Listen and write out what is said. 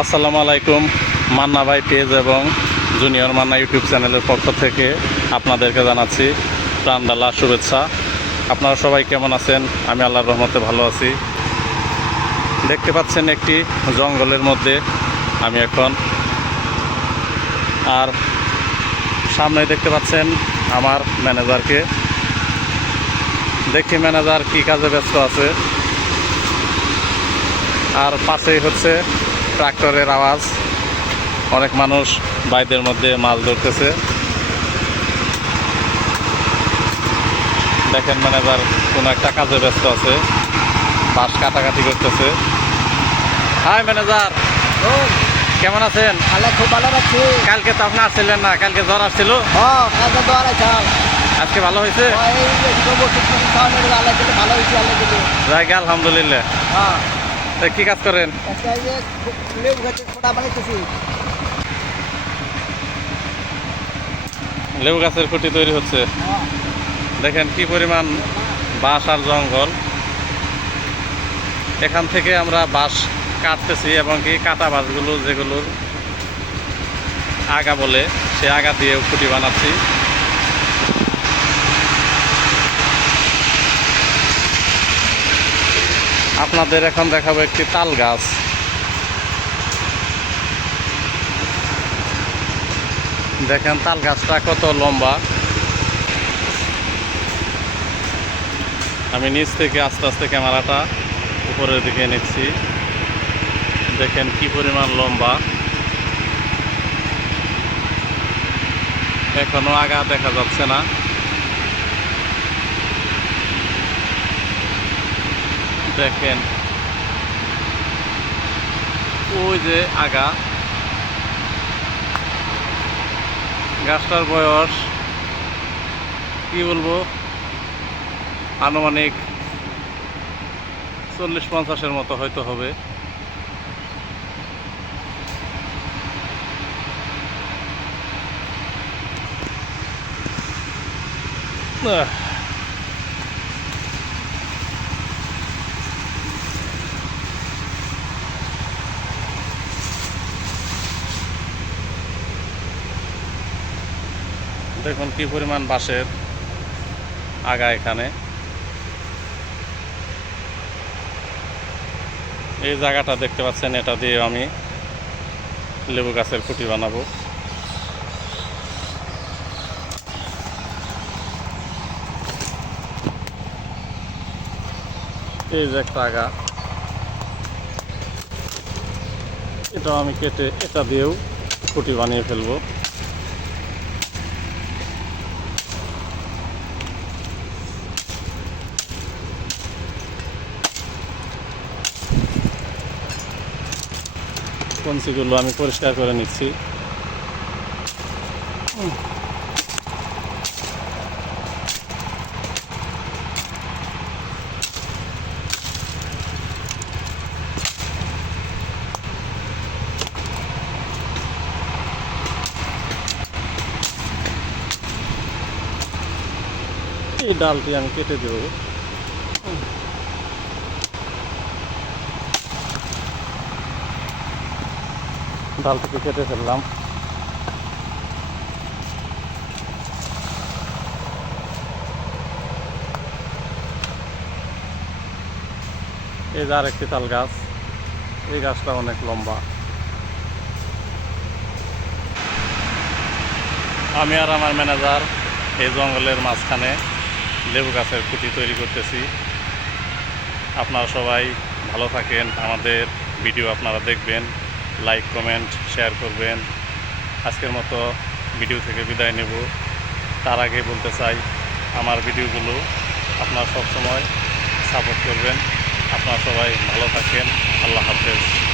আসসালামু আলাইকুম, মান্না ভাই পেজ এবং জুনিয়র মান্না ইউটিউব চ্যানেলের পক্ষ থেকে আপনাদেরকে জানাচ্ছি প্রাণডালা শুভেচ্ছা। আপনারা সবাই কেমন আছেন? আমি আল্লাহর রহমতে ভালো আছি। দেখতে পাচ্ছেন একটি জঙ্গলের মধ্যে আমি এখন। আর সামনে দেখতে পাচ্ছেন আমার ম্যানেজারকে। দেখি ম্যানেজার কী কাজে ব্যস্ত আছে। আর পাশেই হচ্ছে ট্রাক্টরের আওয়াজ। অনেক মানুষ বাইদের মধ্যে মাছ ধরতেছে। দেখেন ম্যানেজার কোনো একটা কাজে ব্যস্ত আছে। বাঁশ কাটাকাটি করতেছে। হাই ম্যানেজার কেমন আছেন? আল্লাহ খুব ভালো রাখছি কালকে তো আপনি আসছিলেন না কালকে জ্বর আসছিল। হ্যাঁ আছে। আজকে ভালো হয়েছে? এই যে গোবর টুকটুক খাওয়ানোর আল্লাহ দিলে ভালো হয়েছে আল্লাহ আলহামদুলিল্লাহ। হ্যাঁ। কি কাজ করেন? লেবু গাছের খুঁটি তৈরি হচ্ছে। দেখেন কি পরিমাণ বাঁশ আর জঙ্গল। এখান থেকে আমরা বাঁশ কাটতেছি এবং কি কাটা বাঁশগুলো যেগুলো আগা বলে, সে আগা দিয়ে খুঁটি বানাচ্ছি। আপনাদের এখন দেখাবো একটি তাল গাছ। দেখেন, তাল গাছটা কত লম্বা। আমি নিচ থেকে আস্তে আস্তে ক্যামেরাটা উপরের দিকে নিচ্ছি দেখেন কি পরিমাণ লম্বা। এখনও আগা দেখা যাচ্ছে না। দেখেন। ওই যে আগা। গাছটার বয়স কি বলব? আনুমানিক চল্লিশ পঞ্চাশের মতো হয়তো হবে। আহ, দেখুন কি পরিমাণ বাঁশের আগা এখানে? এই জায়গাটা দেখতে পাচ্ছেন, এটা দিয়ে আমি লেবু গাছের খুঁটি বানাবো। এই যে একটা আগা। এটাও আমি কেটে এটা দিয়েও খুঁটি বানিয়ে ফেলব। কঞ্চিগুলো আমি পরিষ্কার করে নিচ্ছি। এই ডালটি আমি কেটে দেবো। ডাল থেকে কেটে ফেললাম। এই যে আরেকটি তাল গাছ, এই গাছটা অনেক লম্বা। আমি আর আমার ম্যানেজার এই জঙ্গলের মাঝখানে লেবু গাছের খুঁটি তৈরি করতেছি। আপনারা সবাই ভালো থাকেন। আমাদের ভিডিও আপনারা দেখবেন। লাইক কমেন্ট শেয়ার করবেন। আজকের মতো ভিডিও থেকে বিদায় নেব। তার আগে বলতে চাই, আমার ভিডিওগুলো আপনারা সবসময় সাপোর্ট করবেন। আপনারা সবাই ভালো থাকেন। আল্লাহ হাফেজ।